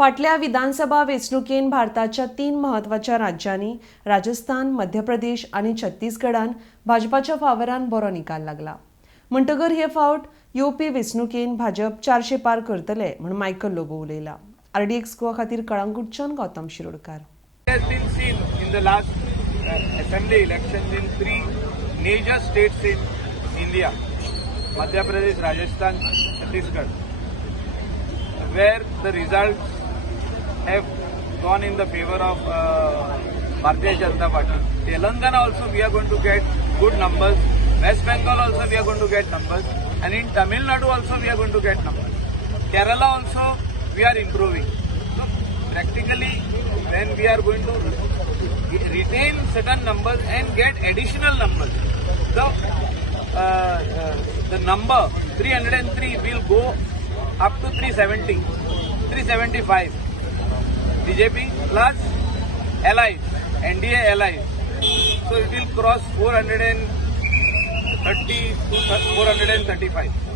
फाटल्या विधानसभा वेंचणुकेन भारताच्या 3 महत्वाच्या राज्यांनी राजस्थान, मध्य प्रदेश आणि छत्तीसगडान भाजपाच्या फावरान बरो निकाल लागला. म्हणटगर हे फावट येवपी वेंचणुकेन भाजप 400 पार करतले म्हण मायकल लोबो उलयला. RDX गोवा खातीर कळंगूटच्यान Gautam Shirodkar. has been seen in the last assembly elections in 3 major states in India, Madhya Pradesh, Rajasthan, Chhattisgarh, where the results have gone in the favor of Bharatiya Janata Party. Telangana also we are going to get good numbers. West Bengal also we are going to get numbers, and in Tamil Nadu also we are going to get numbers. Kerala also we are improving. So practically, when we are going to retain certain numbers and get additional numbers, the number 303 will go up to 370, 375. BJP plus allies, NDA allies, so it will cross 430 to 435.